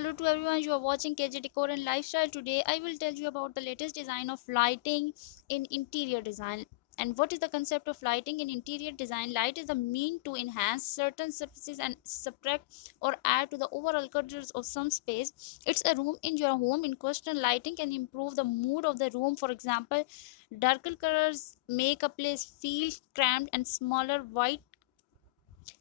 Hello to everyone, you are watching KJ Decor and Lifestyle. Today I will tell you about the latest design of lighting in interior design. And what is the concept of lighting in interior design? Light is the mean to enhance certain surfaces and subtract or add to the overall colors of some space. It's a room in your home. In question, lighting can improve the mood of the room. For example, darker colors make a place feel cramped and smaller. White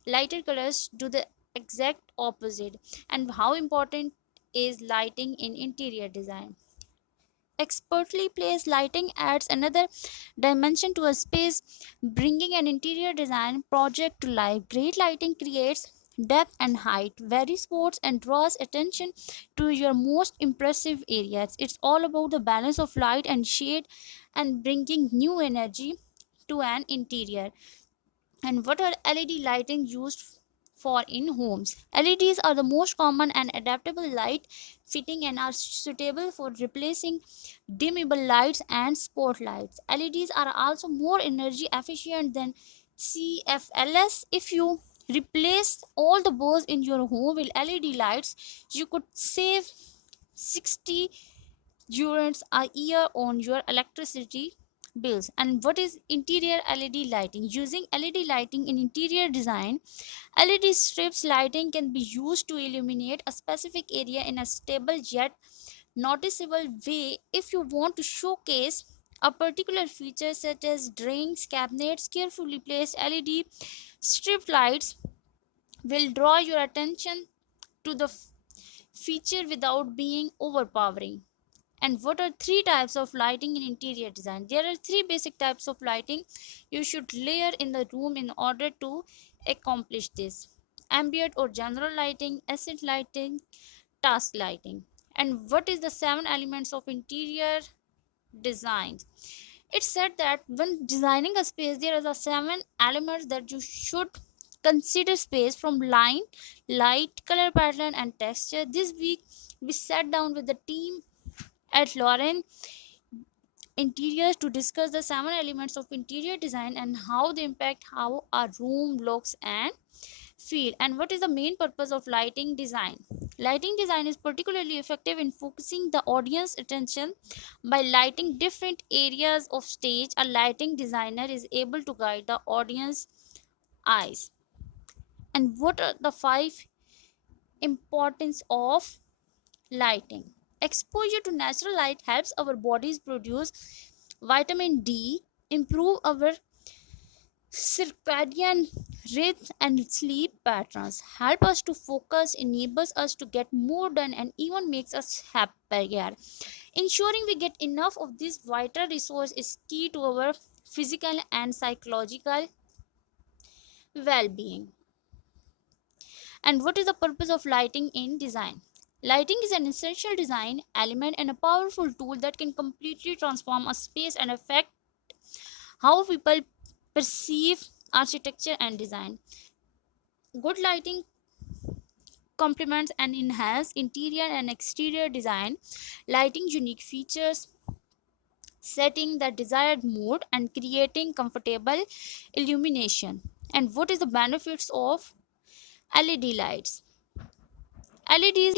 lighter colors do the exact opposite. And how important is lighting in interior design? Expertly placed lighting adds another dimension to a space, bringing an interior design project to life. Great lighting creates depth and height, varies spots, and draws attention to your most impressive areas. It's all about the balance of light and shade and bringing new energy to an interior. And what are LED lighting used for in homes? LEDs are the most common and adaptable light fitting and are suitable for replacing dimmable lights and spotlights. LEDs are also more energy efficient than CFLs. If you replace all the bulbs in your home with LED lights, you could save 60 units a year on your electricity bills. And what is interior LED lighting? Using LED lighting in interior design, LED strips lighting can be used to illuminate a specific area in a stable yet noticeable way. If you want to showcase a particular feature such as drinks cabinets, carefully placed LED strip lights will draw your attention to the feature without being overpowering. And what are three types of lighting in interior design? There are three basic types of lighting you should layer in the room in order to accomplish this: ambient or general lighting, accent lighting, task lighting. And what is the seven elements of interior design? It's said that when designing a space, there are the seven elements that you should consider: space from line, light, color pattern, and texture. This week we sat down with the team at Lauren Interiors to discuss the seven elements of interior design and how they impact how our room looks and feel. And what is the main purpose of lighting design? Lighting design is particularly effective in focusing the audience attention by lighting different areas of stage. A lighting designer is able to guide the audience eyes. And what are the five importance of lighting? Exposure to natural light helps our bodies produce vitamin D, improve our circadian rhythm and sleep patterns, help us to focus, enables us to get more done, and even makes us happier. Ensuring we get enough of this vital resource is key to our physical and psychological well-being. And what is the purpose of lighting in design? Lighting is an essential design element and a powerful tool that can completely transform a space and affect how people perceive architecture and design. Good lighting complements and enhance interior and exterior design, lighting unique features, setting the desired mood, and creating comfortable illumination. And what is the benefits of LED lights? LEDs